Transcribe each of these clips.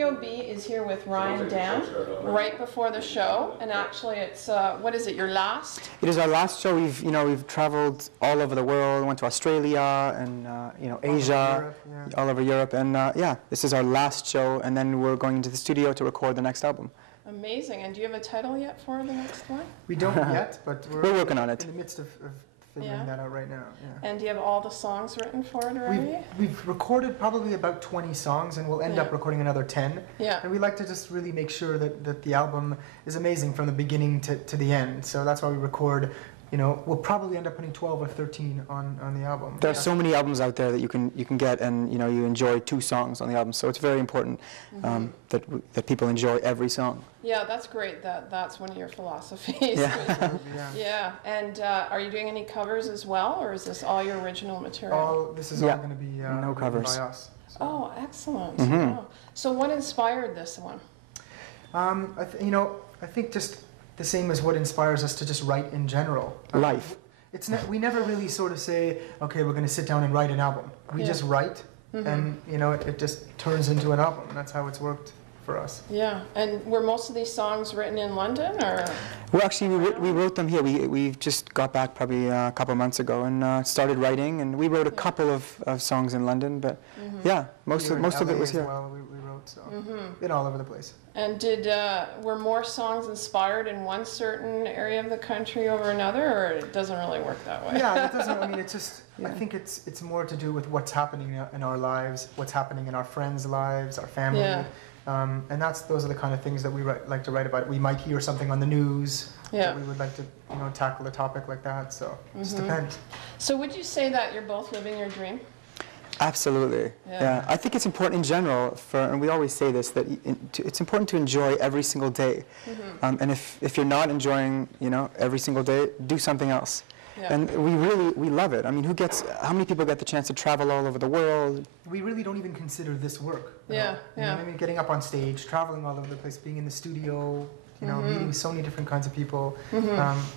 Studio B is here with RyanDan right before the show, and actually it's, what is it, your last? It is our last show. We've traveled all over the world, went to Australia and Asia, all over Europe, and yeah, this is our last show, and then we're going into the studio to record the next album. Amazing. And do you have a title yet for the next one? We don't yet, but we're working on it. In the midst of figuring that out right now. Yeah. And do you have all the songs written for it already? We've recorded probably about 20 songs, and we'll end up recording another 10. Yeah. And we like to just really make sure that the album is amazing from the beginning to the end. So that's why we record. We'll probably end up putting 12 or 13 on the album. There are so many albums out there that you can get, and you enjoy 2 songs on the album. So it's very important that people enjoy every song. Yeah, that's great. That's one of your philosophies. Yeah. Yeah. And are you doing any covers as well, or is this all your original material? This is all going to be no covers by us. So. Oh, excellent. Wow. So what inspired this one? I think just the same as what inspires us to just write in general. Life. We never really sort of say, okay, we're going to sit down and write an album. We just write, and it just turns into an album. And that's how it's worked for us. Yeah. And were most of these songs written in London, or? Well, actually, we wrote them here. We just got back probably a couple of months ago and started writing, and we wrote a couple of songs in London, but yeah, most of it was here. Well, we wrote, so been all over the place. And were more songs inspired in one certain area of the country over another, or it doesn't really work that way? Yeah, it doesn't. I mean, it's just. I think it's more to do with what's happening in our lives, what's happening in our friends' lives, our family. Yeah. And those are the kind of things that we like to write about. We might hear something on the news that we would like to tackle a topic like that. So it just depends. So would you say that you're both living your dream? Absolutely. Yeah. I think it's important in general and we always say this, that it's important to enjoy every single day. And if you're not enjoying every single day, do something else. Yeah. And we love it. I mean, how many people get the chance to travel all over the world? We really don't even consider this work. Yeah. You know what I mean? Getting up on stage, traveling all over the place, being in the studio, meeting so many different kinds of people.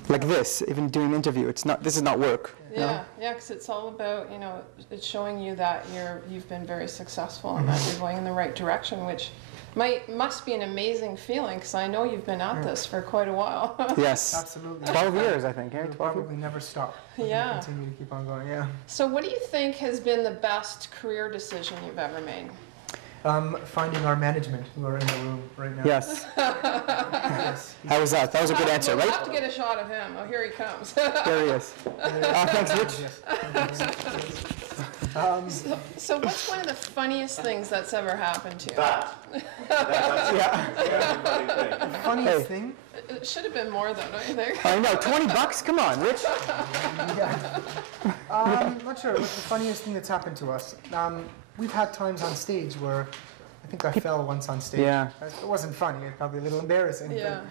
Like this, even doing an interview. This is not work. Yeah, because it's all about, it's showing you that you've been very successful and that you're going in the right direction, which must be an amazing feeling, because I know you've been at this for quite a while. Yes. Absolutely. 12 years, I think. We'll probably never stop. Yeah. Continue to keep on going, yeah. So what do you think has been the best career decision you've ever made? Finding our management, who are in the room right now. Yes. Yes. How was that? That was a good answer, right? We'll have to get a shot of him. Oh, here he comes. There he is. Thanks, Rich. So what's one of the funniest things that's ever happened to you? The funniest thing? It should have been more, though, don't you think? I know, $20? Come on, Rich. I'm not sure. What's the funniest thing that's happened to us? We've had times on stage where I think I fell once on stage. Yeah. It wasn't funny. It's probably a little embarrassing. Yeah.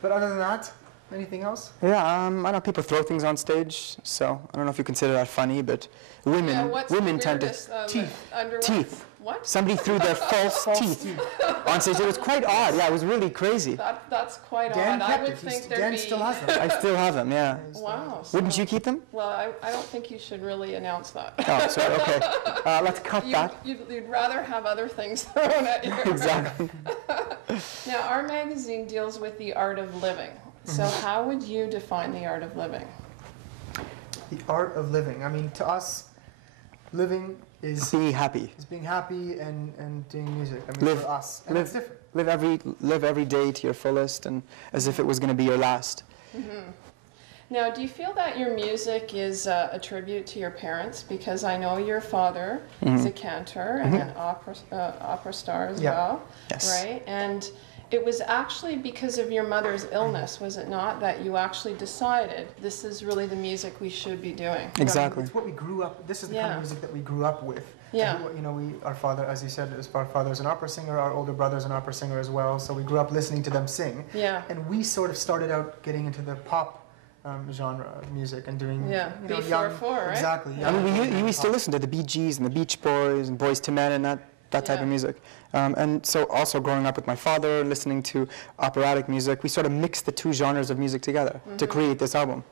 But other than that, anything else? Yeah, I know people throw things on stage, so I don't know if you consider that funny, but women tend to teeth. What? Somebody threw their false teeth on stage. It was quite odd. Yeah, it was really crazy. That's quite Dan odd. kept I would think there'd Dan be... still has them. I still have them, yeah. Wow. Wouldn't you keep them? Well, I don't think you should really announce that. Oh, sorry, okay. Let's cut that. You'd rather have other things thrown at you. Exactly. Now, our magazine deals with the art of living. So how would you define the art of living? The art of living. I mean, to us, living is being happy. Is being happy and doing music. I mean, for us, and it's different. Live every day to your fullest, and as if it was going to be your last. Now, do you feel that your music is a tribute to your parents? Because I know your father is a cantor and an opera star as well, right? And it was actually because of your mother's illness, was it not, that you actually decided this is really the music we should be doing? Exactly. It's what we grew up. This is the kind of music that we grew up with. Yeah. And, our father, as you said, our father's an opera singer. Our older brother's an opera singer as well. So we grew up listening to them sing. Yeah. And we sort of started out getting into the pop genre of music and doing B44, right? Exactly. I mean, we used to listen to the Bee Gees and the Beach Boys and Boys to Men and that type of music. And so also growing up with my father, listening to operatic music, we sort of mixed the 2 genres of music together to create this album.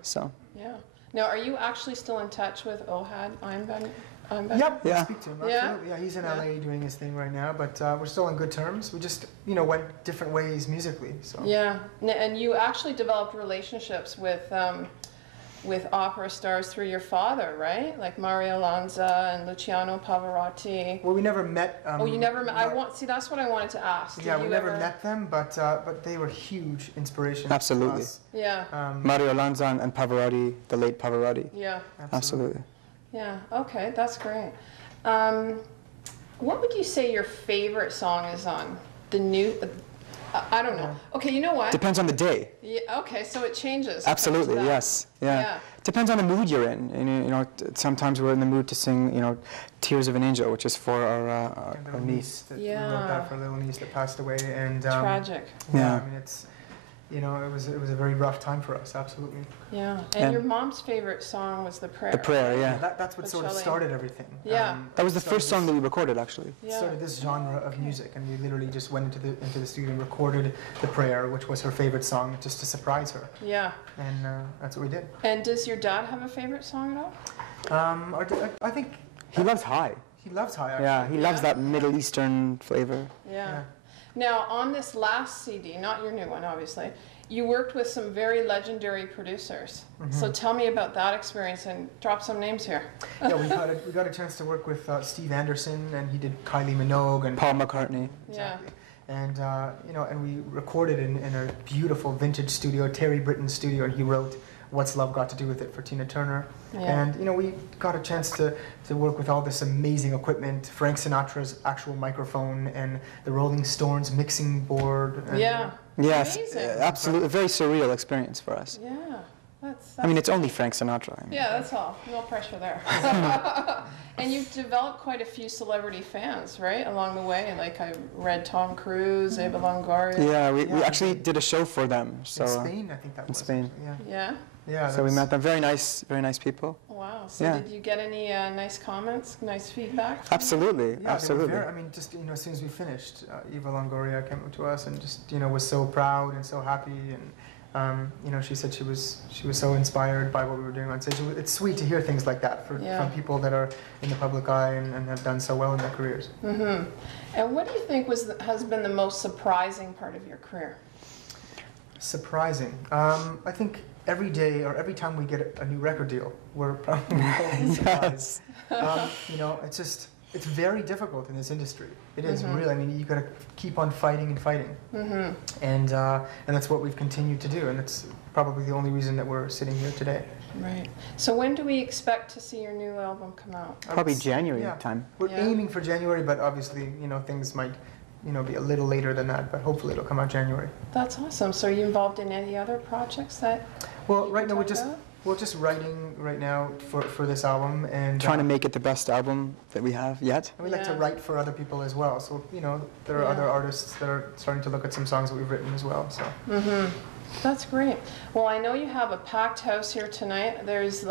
So. Yeah. Now, are you actually still in touch with Ohad Einban? Yep, Yeah. speak to him. Absolutely. Yeah, he's in LA doing his thing right now, but we're still on good terms. We just, went different ways musically. So. Yeah, and you actually developed relationships with opera stars through your father, right? Like Mario Lanza and Luciano Pavarotti. Well, we never met. Oh, you never met? See, that's what I wanted to ask. Yeah, we never met them, but they were huge inspiration. Absolutely. To us. Yeah. Mario Lanza and Pavarotti, the late Pavarotti. Yeah. Absolutely. Yeah. Okay, that's great. What would you say your favorite song is on the new? I don't know. Okay, you know what? Depends on the day. Yeah. Okay, so it changes. Absolutely. Yes. Yeah. Depends on the mood you're in. And, sometimes we're in the mood to sing, "Tears of an Angel," which is for our niece. We wrote that for a little niece that passed away, and tragic. Yeah. I mean, it's. It was a very rough time for us, absolutely. Yeah, and your mom's favorite song was The Prayer. The Prayer, yeah. That's what sort of started everything. Yeah. That was the first song that we recorded, actually. Yeah. Started this genre of music, and we literally just went into the studio and recorded The Prayer, which was her favorite song, just to surprise her. Yeah. And that's what we did. And does your dad have a favorite song at all? I think he loves High. He loves High. Actually. Yeah, he loves that Middle Eastern flavor. Yeah. Now, on this last CD, not your new one, obviously, you worked with some very legendary producers. Mm-hmm. So tell me about that experience and drop some names here. Yeah, we got a chance to work with Steve Anderson, and he did Kylie Minogue and Paul McCartney. Exactly. And and we recorded in a beautiful vintage studio, Terry Britton's studio, and he wrote "What's Love Got to Do with It" for Tina Turner. Yeah. And we got a chance to work with all this amazing equipment, Frank Sinatra's actual microphone and the Rolling Stones mixing board. And, yes, absolutely, a very surreal experience for us. Yeah, that's I mean, it's only Frank Sinatra. Yeah, that's all. No pressure there. And you've developed quite a few celebrity fans, right, along the way. Like I read Tom Cruise, Eva Longoria. Yeah, we actually did a show for them. So in Spain, I think that was. In Spain. Yeah. Yeah. So we met them. Very nice people. Wow. So did you get any nice comments, nice feedback? Absolutely. Yeah, absolutely. I mean, just as soon as we finished, Eva Longoria came up to us and just was so proud and so happy, and she said she was so inspired by what we were doing on stage. It's sweet to hear things like that from people that are in the public eye and have done so well in their careers. Mm-hmm. And what do you think has been the most surprising part of your career? Surprising. I think every day or every time we get a new record deal, we're probably surprised. It's very difficult in this industry. It is really. I mean, you got to keep on fighting and fighting, and that's what we've continued to do, and it's probably the only reason that we're sitting here today. Right. So when do we expect to see your new album come out? Probably January time. We're aiming for January, but obviously, things might. Be a little later than that, but hopefully it'll come out January. That's awesome. So are you involved in any other projects that? Well, right now we're just writing right now for this album and trying to make it the best album that we have yet. And we like to write for other people as well. So there are other artists that are starting to look at some songs that we've written as well. So. That's great. Well, I know you have a packed house here tonight. There's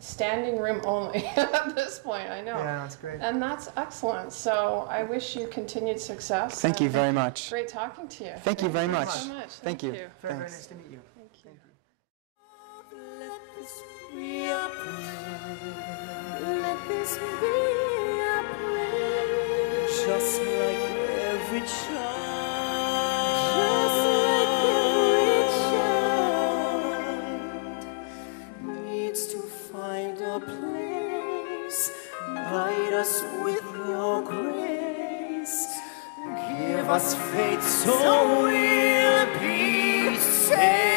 standing room only at this point, I know. Yeah, that's great. And that's excellent. So I wish you continued success. Thank you very much. Great talking to you. Thank you very much. So much. Thank you. Very nice to meet you. Thank you. Let this be a prayer. Let this be a prayer. Just like every child. Just like every child needs to find a place. Guide us with your grace. Give us faith so we'll be saved.